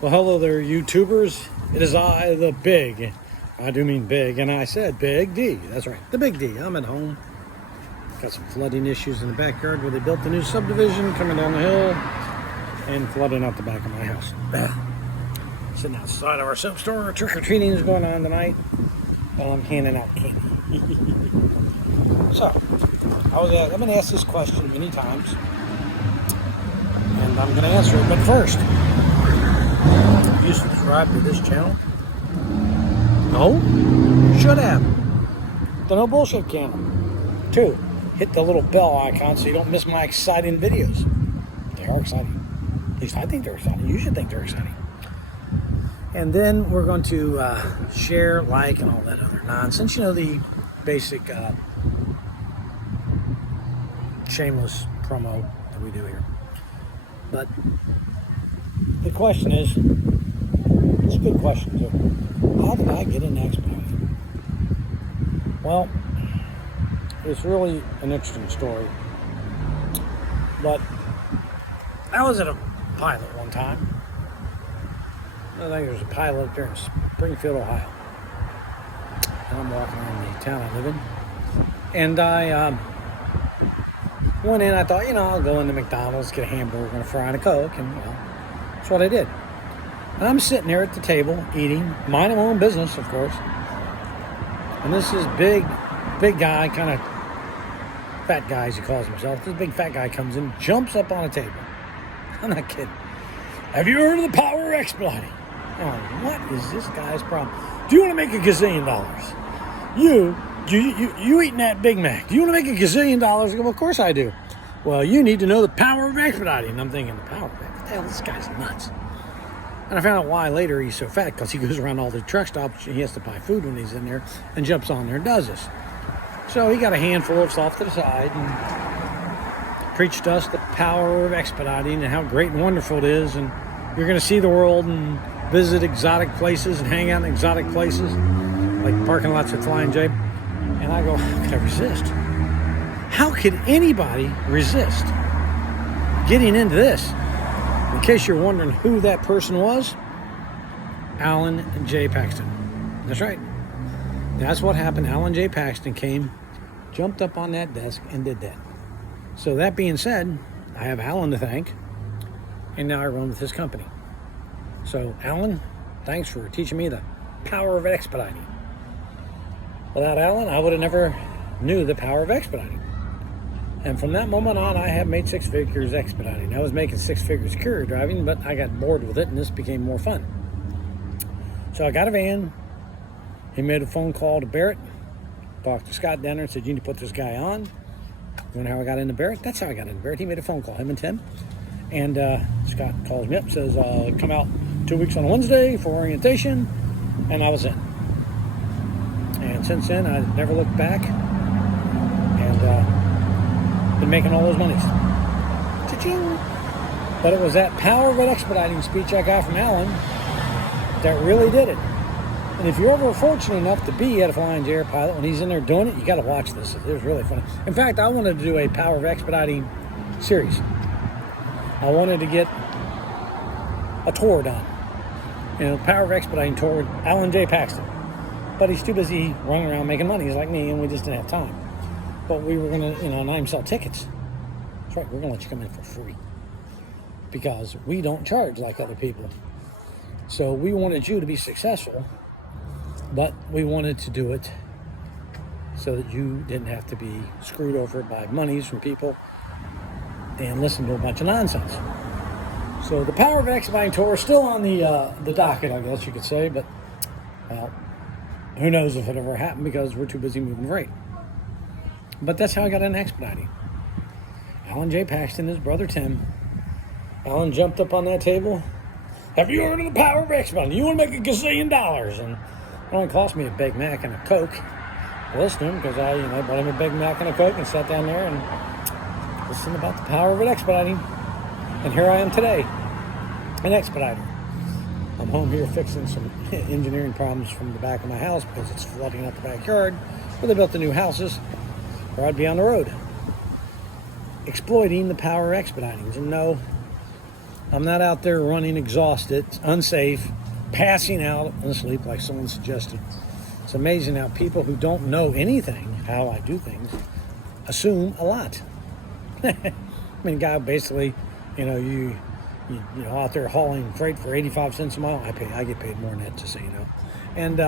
Well, hello there, YouTubers. It is I, the Big. I do mean big, and I said Big D. That's right, the Big D. I'm at home. Got some flooding issues in the backyard where they built the new subdivision coming down the hill and flooding out the back of my house. Sitting outside of our soap store. Trick-or-treating is going on tonight while I'm handing out candy. So, I've been asked this question many times, and I'm going to answer it. But first, if you subscribe to this channel, no, should have. The No Bullshit channel. 2, hit the little bell icon so you don't miss my exciting videos. They are exciting. At least I think they're exciting. You should think they're exciting. And then we're going to share, like, and all that other nonsense. You know, the basic shameless promo that we do here. But the question is, it's a good question too. How did I get into expediting? Well, it's really an interesting story. But I was at a pilot one time. I think there was a pilot up there in Springfield, Ohio. And I'm walking around the town I live in. And I went in, I thought, I'll go into McDonald's, get a hamburger and a fry and a Coke. And, that's what I did. And I'm sitting there at the table, eating, minding my own business, of course. And this is big guy, kind of fat guy, as he calls himself. This big fat guy comes in, jumps up on a table. I'm not kidding. Have you heard of the power of expediting? Oh, what is this guy's problem? Do you want to make $1 gazillion? You eating that Big Mac. Do you want to make $1 gazillion? I go, well, of course I do. Well, you need to know the power of expediting. And I'm thinking, the power of expediting? What the hell, this guy's nuts. And I found out why later he's so fat, because he goes around all the truck stops, he has to buy food when he's in there, and jumps on there and does this. So he got a handful of stuff to the side and preached to us the power of expediting and how great and wonderful it is, and you're going to see the world and visit exotic places and hang out in exotic places, like parking lots at Flying J. And I go, how could I resist? How could anybody resist getting into this? In case you're wondering who that person was, Alan J. Paxton. That's right. That's what happened. Alan J. Paxton came, jumped up on that desk, and did that. So that being said, I have Alan to thank, and now I run with his company. So, Alan, thanks for teaching me the power of expediting. Without Alan, I would have never knew the power of expediting. And from that moment on, I have made 6 figures expediting. I was making 6 figures courier driving, but I got bored with it, and this became more fun. So I got a van. He made a phone call to Barrett, talked to Scott down there and said, you need to put this guy on. You know how I got into Barrett? That's how I got into Barrett. He made a phone call, him and Tim. And Scott calls me up, says, come out 2 weeks on a Wednesday for orientation. And I was in. And since then, I never looked back. And been making all those monies. Cha-ching! But it was that power of an expediting speech I got from Alan that really did it. And if you're ever fortunate enough to be at a Flying J pilot when he's in there doing it, you got to watch this. It was really funny. In fact, I wanted to do a power of expediting series. I wanted to get a tour done. Power of expediting tour with Alan J. Paxton. But he's too busy running around making money. He's like me, and we just didn't have time. But we were going to, not even sell tickets. That's right, we're going to let you come in for free. Because we don't charge like other people. So we wanted you to be successful, but we wanted to do it so that you didn't have to be screwed over by monies from people and listen to a bunch of nonsense. So the power of expediting tour is still on the docket, I guess you could say, but, well, who knows if it ever happened because we're too busy moving freight. But that's how I got into expediting. Alan J. Paxton, his brother Tim. Alan jumped up on that table. Have you heard of the power of expediting? You want to make $1 gazillion? And it only cost me a Big Mac and a Coke. I listened to him because I bought him a Big Mac and a Coke and sat down there and listened about the power of expediting. And here I am today, an expediter. I'm home here fixing some engineering problems from the back of my house because it's flooding out the backyard where they built the new houses, or I'd be on the road exploiting the power of expediting. And no, I'm not out there running exhausted, unsafe, passing out and asleep like someone suggested. It's amazing how people who don't know anything, how I do things, assume a lot. I mean, guy basically, you out there hauling freight for 85 cents a mile. I get paid more than that, just so you know. And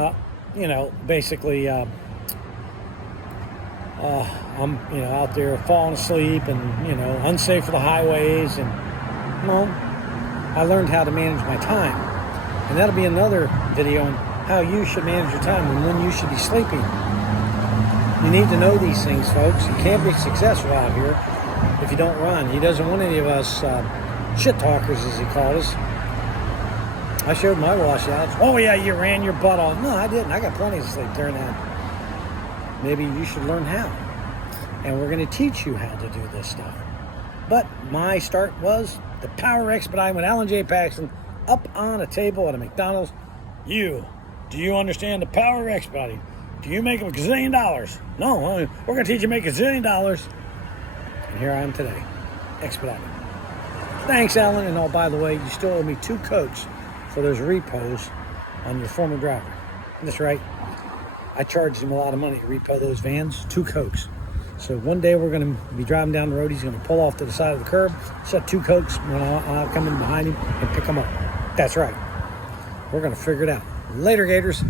basically, I'm out there falling asleep and unsafe for the highways, and I learned how to manage my time, and that'll be another video on how you should manage your time and when you should be sleeping. You need to know these things, folks. You can't be successful out here if you don't run. He doesn't want any of us shit talkers, as he called us. I showed my washouts. Oh yeah, you ran your butt off. No, I didn't. I got plenty of sleep during that. Maybe you should learn how. And we're going to teach you how to do this stuff. But my start was the Power Expediting with Alan J. Paxton up on a table at a McDonald's. Do you understand the Power Expediting? Do you make a gazillion dollars? No, we're going to teach you to make a zillion dollars. And here I am today, expediting. Thanks, Alan. And oh, by the way, you still owe me 2 Cokes for those repos on your former driver. That's right. I charged him a lot of money to repo those vans, 2 Cokes. So one day we're going to be driving down the road. He's going to pull off to the side of the curb, set 2 Cokes when I'll come in behind him and pick them up. That's right. We're going to figure it out. Later, Gators.